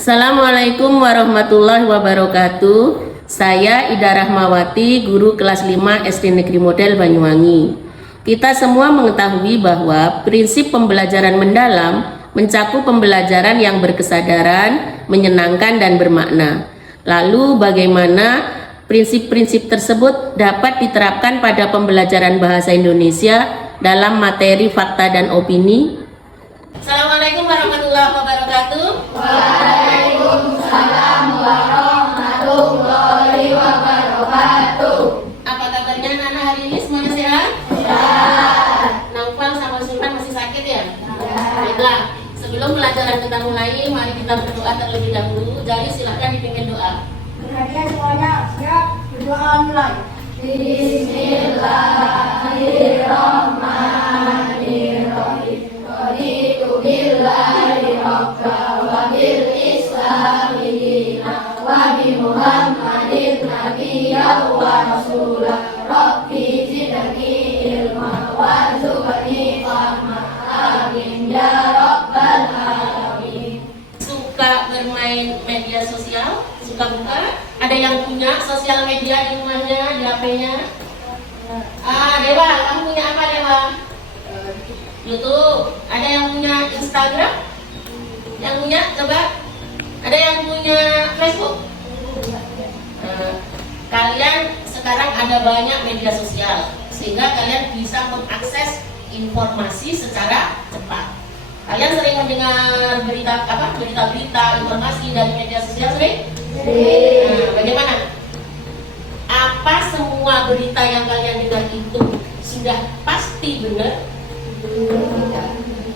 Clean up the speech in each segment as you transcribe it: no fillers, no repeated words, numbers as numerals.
Assalamualaikum warahmatullahi wabarakatuh. Saya Ida Rahmawati, guru kelas 5 SD Negeri Model Banyuwangi. Kita semua mengetahui bahwa prinsip pembelajaran mendalam mencakup pembelajaran yang berkesadaran, menyenangkan dan bermakna. Lalu bagaimana prinsip-prinsip tersebut dapat diterapkan pada pembelajaran bahasa Indonesia dalam materi fakta dan opini? Assalamualaikum warahmatullahi wabarakatuh. Waalaikumsalam warahmatullahi wabarakatuh. Apa kabarnya anak-anak hari ini, semuanya sehat? Sehat. Naufal sama Sultan masih sakit ya? Baiklah, sebelum pelajaran kita mulai, mari kita berdoa terlebih dahulu. Jadi silahkan dipimpin doa. Perhatian semuanya, siap? Berdoa mulai. Bismillahirrahmanirrahim. Raditu billahi rabba wa bil islami dina wa bi Muhammadin nabiyya wa rasulah. Rabbi zidni ilma warzuqni fahma. Amin ya rabbal alamin. Suka bermain media sosial? Suka buka? Ada yang punya sosial media di rumahnya, di HP-nya? Dewa, kamu punya apa Dewa? YouTube. Ada yang punya Instagram? Yang punya? Coba. Ada yang punya Facebook? Kalian sekarang ada banyak media sosial, sehingga kalian bisa mengakses informasi secara cepat. Kalian sering mendengar berita-berita, informasi dari media sosial sering? Bagaimana? Apa semua berita yang kalian dengar itu sudah pasti benar?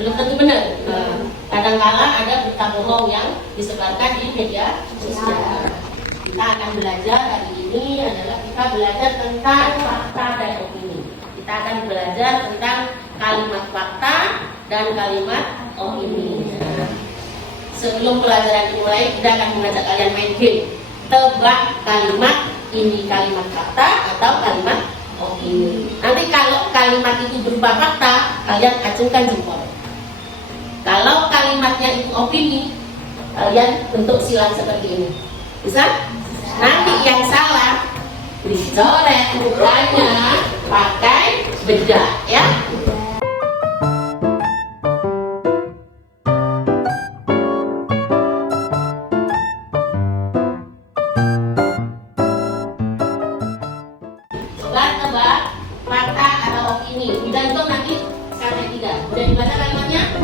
Belum tentu benar. Kadang-kala ada berita bohong yang disebarkan di media sosial. Kita akan belajar hari ini adalah kita belajar tentang fakta dan opini. Kita akan belajar tentang kalimat fakta dan kalimat opini. Sebelum pelajaran dimulai, kita akan mengajak kalian main game. Tebak kalimat, ini kalimat fakta atau kalimat opini. Nanti kalau kalimat itu berupa fakta, kalian acungkan jempol. Kalau kalimatnya itu opini, kalian bentuk silang seperti ini. Bisa? Nanti yang salah dicoret mukanya pakai bedak, ya. Tebak fakta atau opini. Digantung nanti karena tidak. Udah dibaca kalimatnya?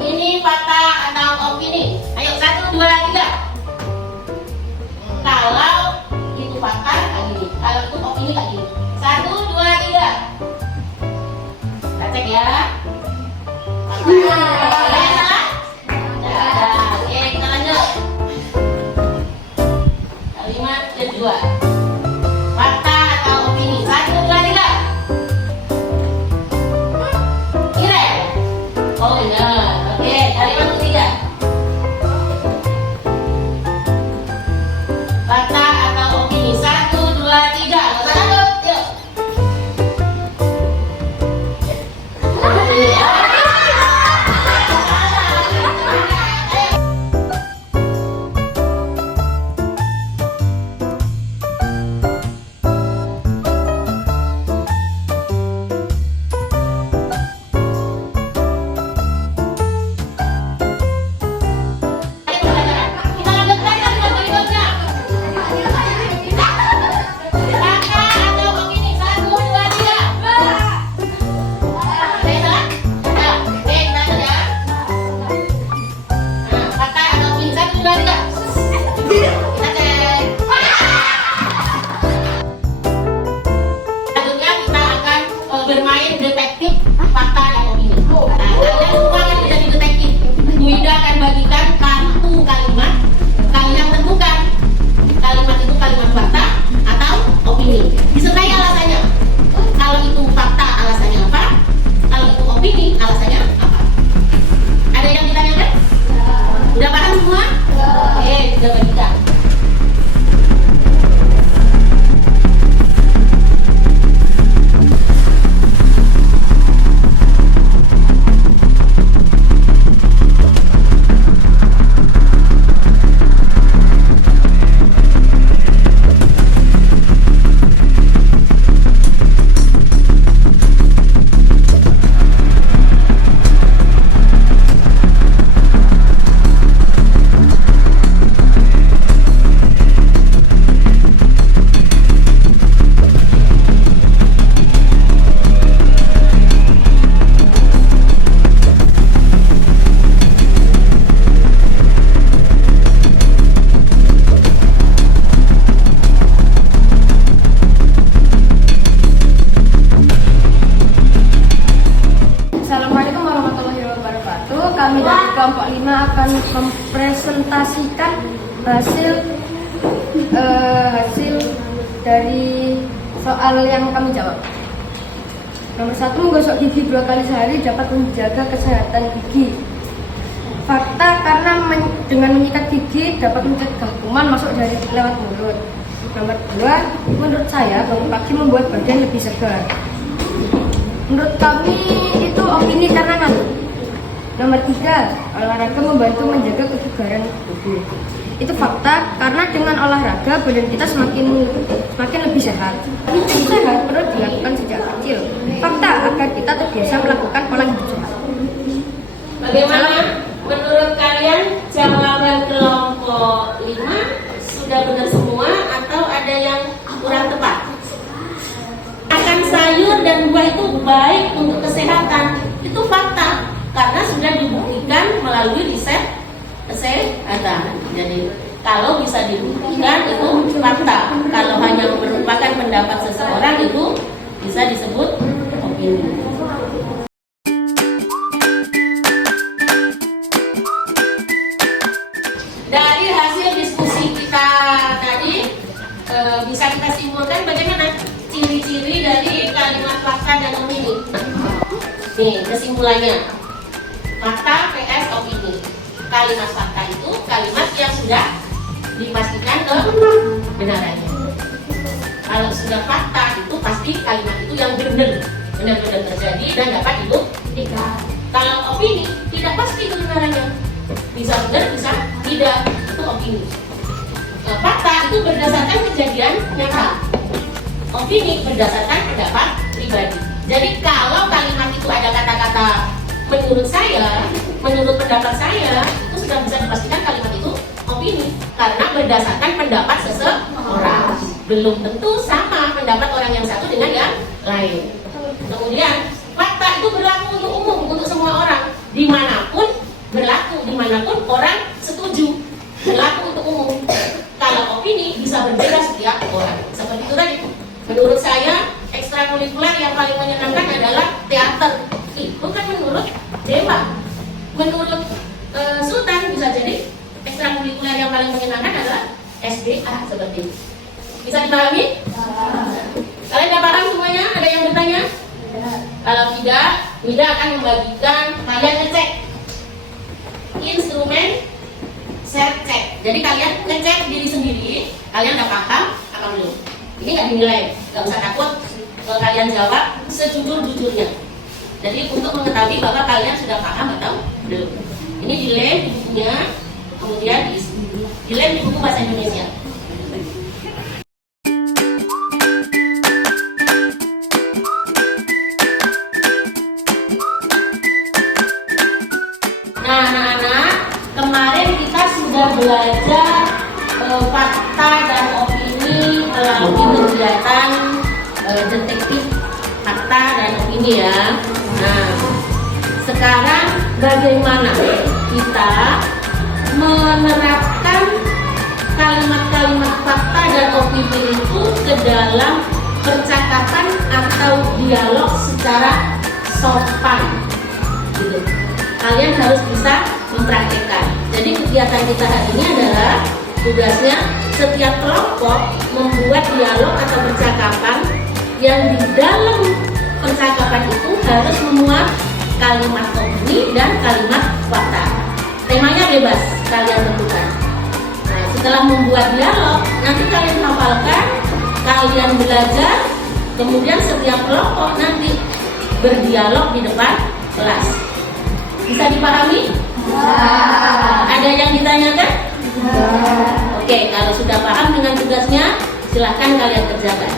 Ini fakta atau opini? Ayo 1, 2, 3. Kalau itu fakta kayak gini, kalau itu opini kayak gini. 1, 2, 3. Kita cek ya. Ada yang salah? Tidak ada. Oke, kita lanjut. Kalimat kedua. Fakta atau opini? 1, 2, 3. Kira? Oh iya. Oke, kalimat ketiga. Fakta atau opini? 1, 2, 3. Kita lanjut. Yuk. akan mempresentasikan hasil dari soal yang kami jawab. Nomor 1, menggosok gigi 2 kali sehari dapat menjaga kesehatan gigi. Fakta, karena dengan menyikat gigi dapat mencegah kuman masuk dari lewat mulut. Nomor 2, menurut saya bangun pagi membuat badan lebih segar. Menurut kami itu opini karena ngantuk. Nomor 3, olahraga membantu menjaga kebugaran tubuh. Itu fakta, karena dengan olahraga badan kita semakin lebih sehat. Hidup sehat perlu dilakukan sejak kecil. Fakta, agar kita terbiasa melakukan pola hidup sehat. Bagaimana menurut kalian jawaban kelompok 5 sudah benar semua atau ada yang kurang tepat? Makan sayur dan buah itu baik untuk kesehatan. Itu fakta, karena sudah dibuktikan melalui riset kesehatan. Jadi kalau bisa dibuktikan itu fakta. Kalau hanya merupakan pendapat seseorang itu bisa disebut opini. Dari hasil diskusi kita tadi bisa kita simpulkan bagaimana ciri-ciri dari kalimat fakta dan opini. Nih kesimpulannya, fakta vs opini. Kalimat fakta itu kalimat yang sudah dipastikan kebenarannya. Kalau sudah fakta itu pasti kalimat itu yang benar-benar terjadi dan dapat dibuktikan. Kalau opini tidak pasti kebenarannya, bisa benar bisa tidak, itu opini. Fakta itu berdasarkan kejadian nyata, opini berdasarkan pendapat pribadi. Jadi kalau kalimat itu ada kata-kata menurut saya, menurut pendapat saya, itu sudah bisa dipastikan kalimat itu opini, karena berdasarkan pendapat seseorang. Belum tentu sama pendapat orang yang satu dengan yang lain. Kemudian fakta itu berlaku untuk umum, untuk semua orang, dimanapun berlaku, dimanapun orang setuju, berlaku untuk umum. Kalau opini bisa berbeda setiap orang. Seperti itu tadi. Menurut saya ekstrakurikuler yang paling menyenangkan adalah teater. Itu kan menurut Dewa. Menurut Sultan bisa jadi ekstrakurikuler yang paling menyenangkan adalah SBA seperti ini. Bisa dipahami? Kalian sudah paham semuanya? Ada yang bertanya? Kalau tidak, Mida akan membagikan kalian ngecek instrumen self check. Jadi kalian ngecek diri sendiri, kalian udah paham apa belum? Ini nggak dinilai, nggak usah takut kalau kalian jawab sejujur-jujurnya. Jadi untuk mengetahui bahwa kalian sudah paham atau belum. Ini dilem di bukunya, kemudian dilem di buku bahasa Indonesia. Nah anak-anak, kemarin kita sudah belajar fakta dan opini melalui kegiatan detektif fakta dan opini ya. Nah, sekarang bagaimana kita menerapkan kalimat-kalimat fakta dan opini itu ke dalam percakapan atau dialog secara sopan gitu. Kalian harus bisa mempraktikkan. Jadi kegiatan kita hari ini adalah tugasnya setiap kelompok membuat dialog atau percakapan yang di dalam percakapan itu harus memuat kalimat opini dan kalimat fakta. Temanya bebas, kalian tentukan. Nah, setelah membuat dialog, nanti kalian hafalkan, kalian belajar, kemudian setiap kelompok nanti berdialog di depan kelas. Bisa dipahami? Ada yang ditanyakan? Oke, kalau sudah paham dengan tugasnya, silahkan kalian kerjakan.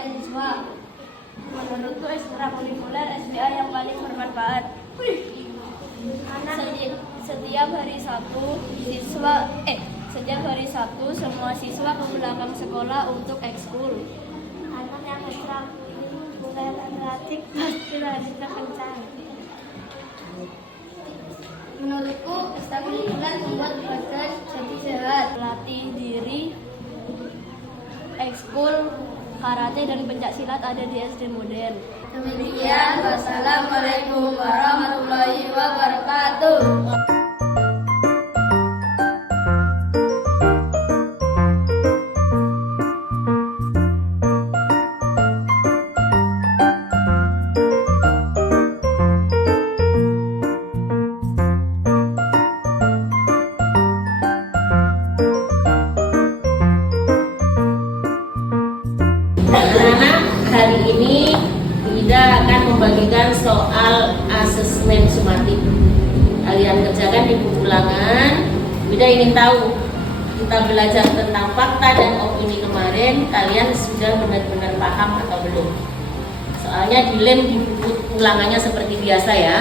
oleh siswa. Menurutku ekstrakurikuler SBA yang paling bermanfaat. Setiap hari Sabtu semua siswa ke belakang sekolah untuk ekskul. Anak yang ekstrakurikuler relatif pasti lagi terkencang. Menurutku ekstrakurikuler membuat badan jadi sehat. Latih diri, ekskul, karate dan pencak silat ada di SD Modern. Demikian, wassalamualaikum warahmatullahi wabarakatuh. Anak-anak, hari ini Ida akan membagikan soal asesmen sumatif. Kalian kerjakan di buku ulangan. Ida ingin tahu, kita belajar tentang fakta dan opini kemarin, kalian sudah benar-benar paham atau belum? Soalnya dilem di buku ulangannya seperti biasa ya.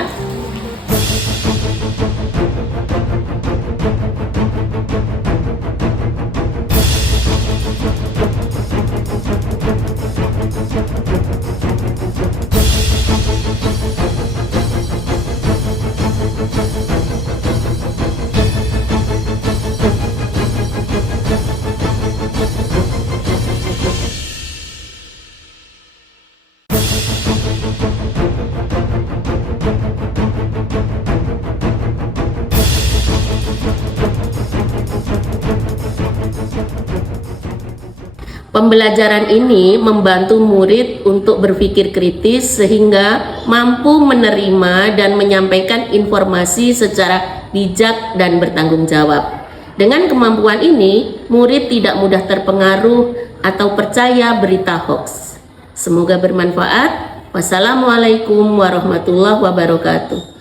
Pembelajaran ini membantu murid untuk berpikir kritis sehingga mampu menerima dan menyampaikan informasi secara bijak dan bertanggung jawab. Dengan kemampuan ini, murid tidak mudah terpengaruh atau percaya berita hoax. Semoga bermanfaat. Wassalamualaikum warahmatullahi wabarakatuh.